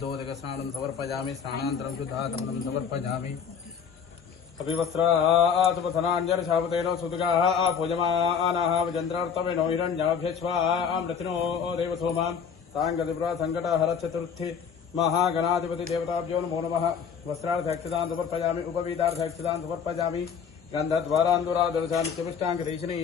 शुद्धोदकस्नानं समर्पयामि स्नानानन्तरं शुद्धाचमनं समर्पयामि अभिवस्त्रातुपथनान्यर्शावतेन सुदगाः पूजमानाः वजन्द्रार्तवेनो हिरण्याभ्यश्वा मृतिनो देवसोमां साङ्गतिपुरा सङ्कटहर चतुर्थी महागणाधिपति देवताभ्यो नमो नमः वस्त्रार्थक्षतां समर्पयामि उपवीतार्थक्षतां समर्पयामि गन्धद्वारान्दुरादर्शानित्यविष्टाङ्गदेशिनी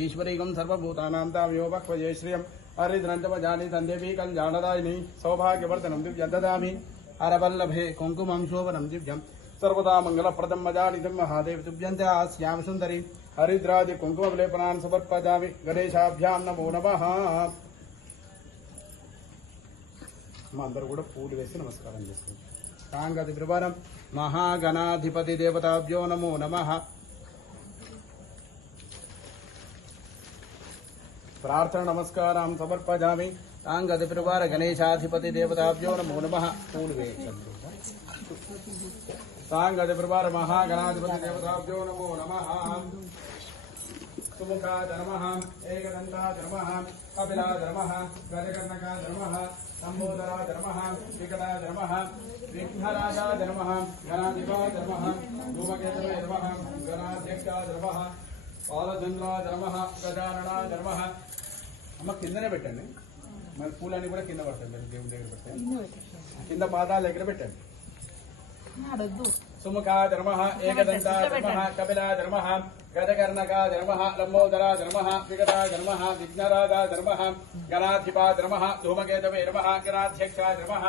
ईश्वरीकं सर्वभूतानां तामयो वक्वये श्रियं हरिद्रन्तमजानि तन्देवी कल्याणदायिनी सौभाग्यवर्धनं दिव्यं ददामि हरवल्लभे कुङ्कुमं शोभनं दिव्यं सर्वदा मङ्गलप्रदं मजानिधं महादेव तुभ्यन्ते आस्यां सुन्दरी हरिद्रादि कुङ्कुमविलेपनान् समर्पयामि गणेशाभ्यां नमो नमः మా అందరూ కూడా పూలు వేసి నమస్కారం చేసుకుంటాం. సాంగతి ప్రకారం మహాగణాధిపతి దేవతాభ్యో నమో నమః. ప్రార్థన నమస్కారం సమర్పయామి. సాంగతి ప్రకారం గణేశాధిపతి దేవతాభ్యో నమో నమః. పూలు వేయండి. సాంగతి ప్రకారం మహాగణాధిపతి దేవతాభ్యో నమో నమః. सुमुखाय नमः एकदन्ताय नमः कपिलाय नमः गजकर्णकाय नमः लम्बोदराय नमः विकटाय नमः विघ्नराजाय नमः गणाधिपाय नमः धूमकेतवे नमः गणाध्यक्षाय नमः पालचन्द्राय नमः गजाननाय नमः అమ్మ కిందనే పెట్టండి మరి పూలన్నీ కూడా కింద పడతాయి దేవుని దగ్గర పెట్టండి కింద పాదాల దగ్గర పెట్టండి सुमुखाय नमः एकदन्ताय नमः कपिलाय नमः गजकर्णकाय नमः लम्बोदराय नमः विकटाय नमः विघ्नराजाय नमः गणाधिपाय नमः धूमकेतवे नमः गणाध्यक्षाय नमः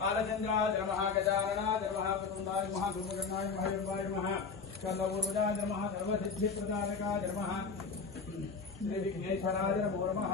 बालचन्द्राय नमः गजाननाय नमः प्रतुण्डाय नमः धूमकर्णाय नमः यम्बाय नमः स्कन्दपूर्वजाय नमः सर्वसिद्धिप्रदायकाय नमः श्रीविघ्नेश्वराय नमो नमः.